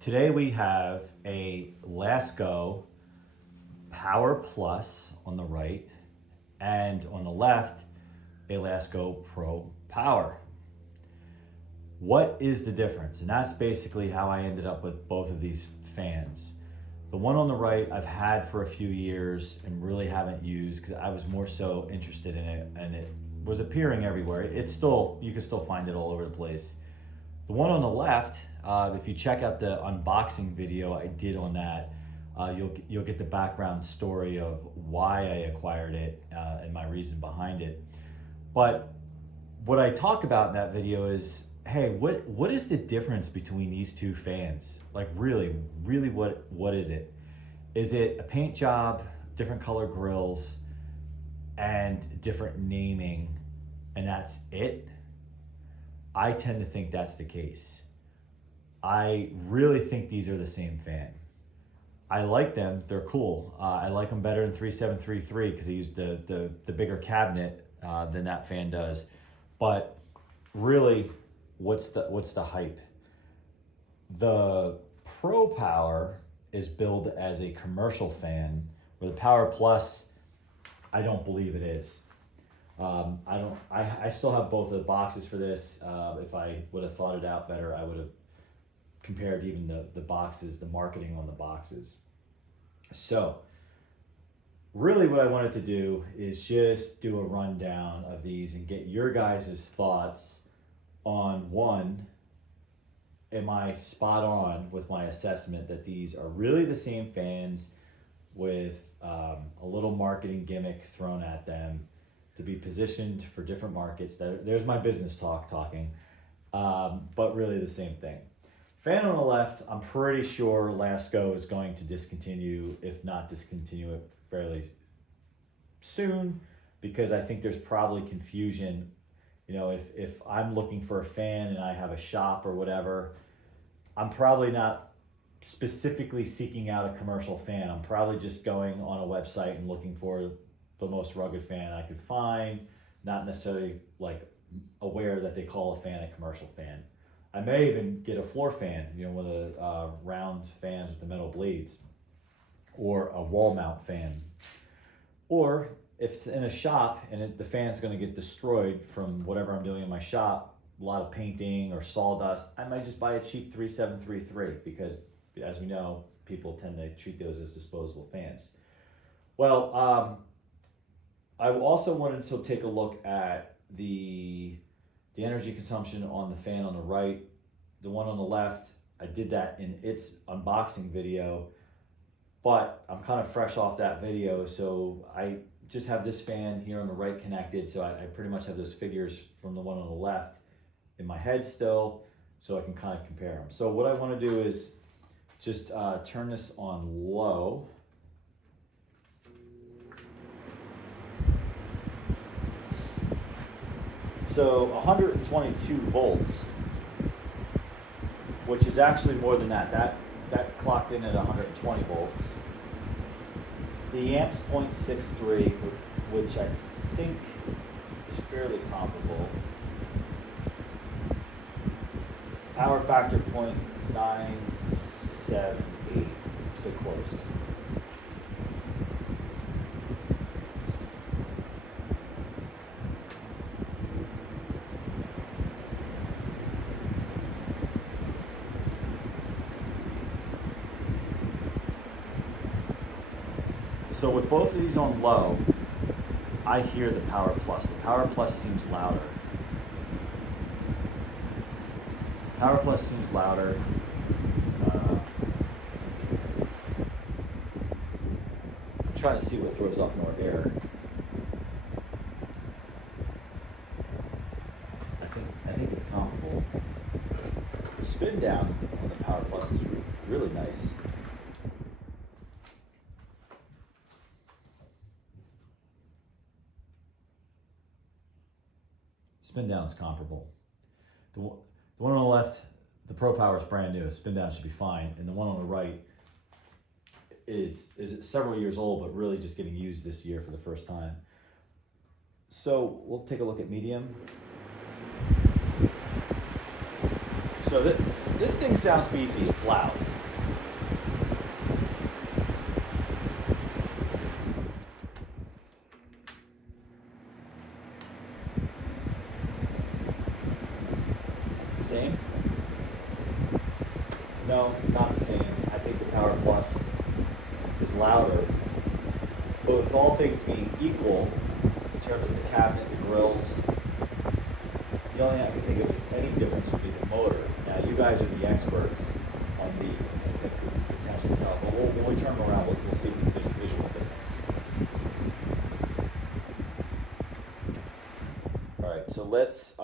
Today we have a Lasko Power Plus on the right, and on the left, a Lasko Pro Power. What is the difference? And that's basically how I ended up with both of these fans. The one on the right I've had for a few years and really haven't used because I was more so interested in it, and it was appearing everywhere. It's still, you can still find it all over the place. The one on the left, if you check out the unboxing video I did on that, you'll get the background story of why I acquired it and my reason behind it. But what I talk about in that video is, hey, what is the difference between these two fans? Like really, what is it? Is it a paint job, different color grills, and different naming, and that's it? I tend to think that's the case. I really think these are the same fan. I like them, they're cool. I like them better than 3733 because they use the bigger cabinet than that fan does. But really, what's the hype? The Pro Power is billed as a commercial fan, where the Power Plus, I don't believe it is. I still have both of the boxes for this. If I would have thought it out better, I would have compared even the boxes, the marketing on the boxes. So really what I wanted to do is just do a rundown of these and get your guys' thoughts on, one, am I spot on with my assessment that these are really the same fans with a little marketing gimmick thrown at them to be positioned for different markets. There's my business talking, but really the same thing. Fan on the left, I'm pretty sure Lasko is going to discontinue, if not discontinue it fairly soon, because I think there's probably confusion. You know, if I'm looking for a fan and I have a shop or whatever, I'm probably not specifically seeking out a commercial fan. I'm probably just going on a website and looking for the most rugged fan I could find, not necessarily like aware that they call a fan a commercial fan. I may even get a floor fan, you know, one of the round fans with the metal blades, or a wall mount fan. Or if it's in a shop and the fan's going to get destroyed from whatever I'm doing in my shop, a lot of painting or sawdust, I might just buy a cheap 3733 because, as we know, people tend to treat those as disposable fans. Well, I also wanted to take a look at the energy consumption on the fan on the right. The one on the left, I did that in its unboxing video, but I'm kind of fresh off that video, so I just have this fan here on the right connected, so I pretty much have those figures from the one on the left in my head still, so I can kind of compare them. So what I want to do is just turn this on low. So 122 volts, which is actually more than that. That clocked in at 120 volts. The amp's 0.63, which I think is fairly comparable. Power factor 0.978, so close. So with both of these on low, I hear the Power Plus. The Power Plus seems louder. Power Plus seems louder. I'm trying to see what throws off more air. I think it's comparable. The spin down on the Power Plus is really nice. Spin down's comparable. The one on the left, the Pro Power is brand new. Spin down should be fine, and the one on the right is several years old, but really just getting used this year for the first time. So we'll take a look at medium. So This thing sounds beefy, it's loud. Same? No, not the same. I think the Power Plus is louder. But with all things being equal, in terms of the cabinet, the grills, the only thing I can think of is any difference would be the motor. Now, you guys are the experts on these that could potentially tell. But when we turn them around, we'll see if there's a visual difference. All right, so let's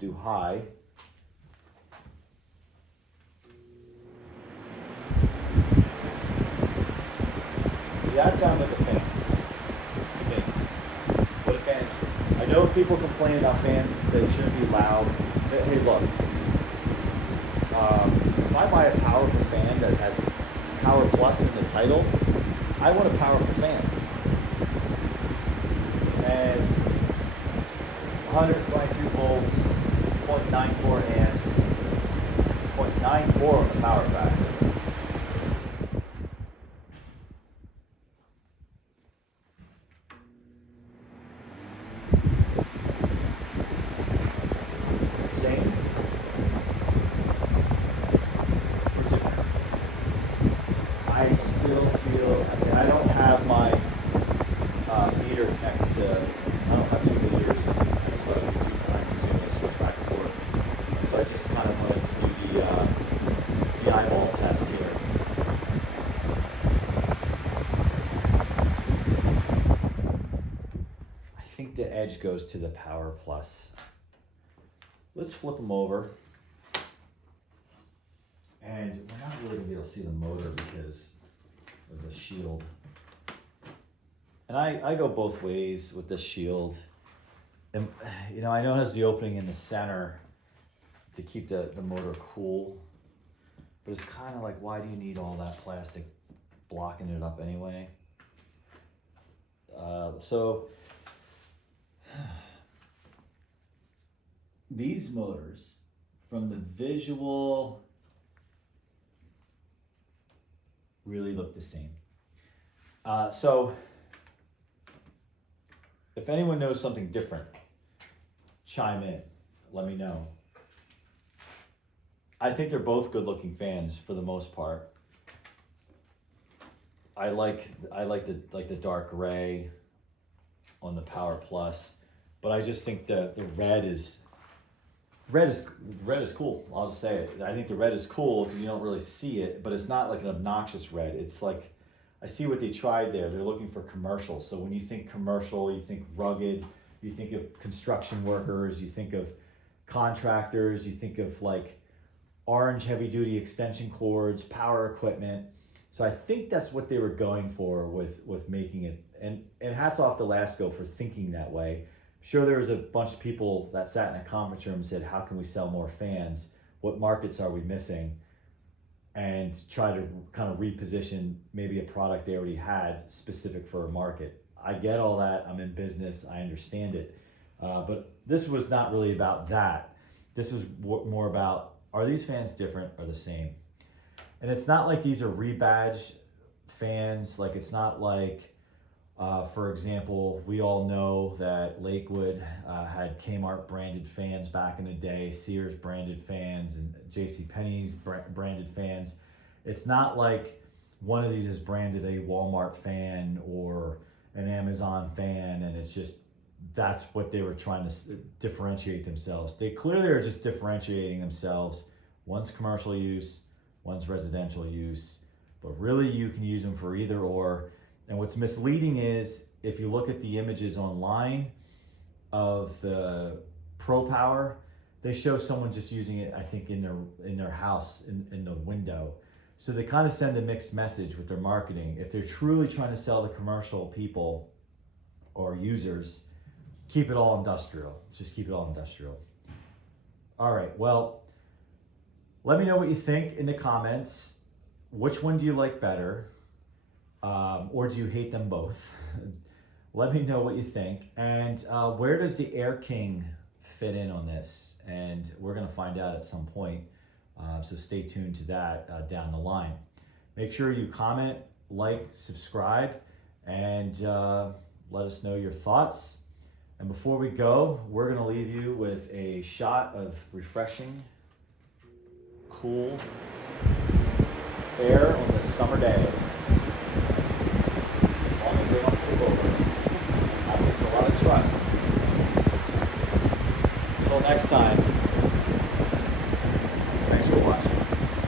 do high. See, that sounds like a fan to me. But a fan, I know people complain about fans, they shouldn't be loud. Hey, look, if I buy a powerful fan that has Power Plus in the title, I want a powerful fan. And 122 volts, 0.94 amps, 0.94 on the power factor. Same or different? I still feel, and I don't have my meter connected to, I don't have 2 meters. I just thought it'd be 2 times and switch back and forth. So I just kind of wanted to do the eyeball test here. I think the edge goes to the Power Plus. Let's flip them over. And we're not really going to be able to see the motor because of the shield. And I go both ways with this shield. And, you know, I know it has the opening in the center to keep the motor cool. But it's kind of like, why do you need all that plastic blocking it up anyway? These motors, from the visual, really look the same. So if anyone knows something different, chime in, let me know. I think they're both good looking fans for the most part. I like the dark gray on the Power Plus, but I just think the red is cool. I'll just say it. I think the red is cool because you don't really see it, but it's not like an obnoxious red. It's like, I see what they tried there. They're looking for commercial. So when you think commercial, you think rugged, you think of construction workers, you think of contractors, you think of like orange heavy duty extension cords, power equipment. So I think that's what they were going for with making it. And hats off to Lasko for thinking that way. Sure, there was a bunch of people that sat in a conference room and said, how can we sell more fans? What markets are we missing? And try to kind of reposition maybe a product they already had specific for a market. I get all that. I'm in business. I understand it. But this was not really about that. This was more about, are these fans different or the same? And it's not like these are rebadged fans. Like, it's not like, for example, we all know that Lakewood had Kmart branded fans back in the day, Sears branded fans, and JCPenney's branded fans. It's not like one of these is branded a Walmart fan or an Amazon fan, and it's just, that's what they were trying to differentiate themselves. They clearly are just differentiating themselves. One's commercial use, one's residential use, but really you can use them for either or. And what's misleading is, if you look at the images online of the Pro Power, they show someone just using it, I think, in their house, in the window. So they kind of send a mixed message with their marketing. If they're truly trying to sell to commercial people or users, keep it all industrial. Just keep it all industrial. All right, well, let me know what you think in the comments. Which one do you like better? Or do you hate them both? Let me know what you think. And where does the Air King fit in on this? And we're going to find out at some point. So stay tuned to that down the line. Make sure you comment, like, subscribe, and let us know your thoughts. And before we go, we're going to leave you with a shot of refreshing, cool air on this summer day. As long as they don't tip over. That means a lot of trust. Until next time.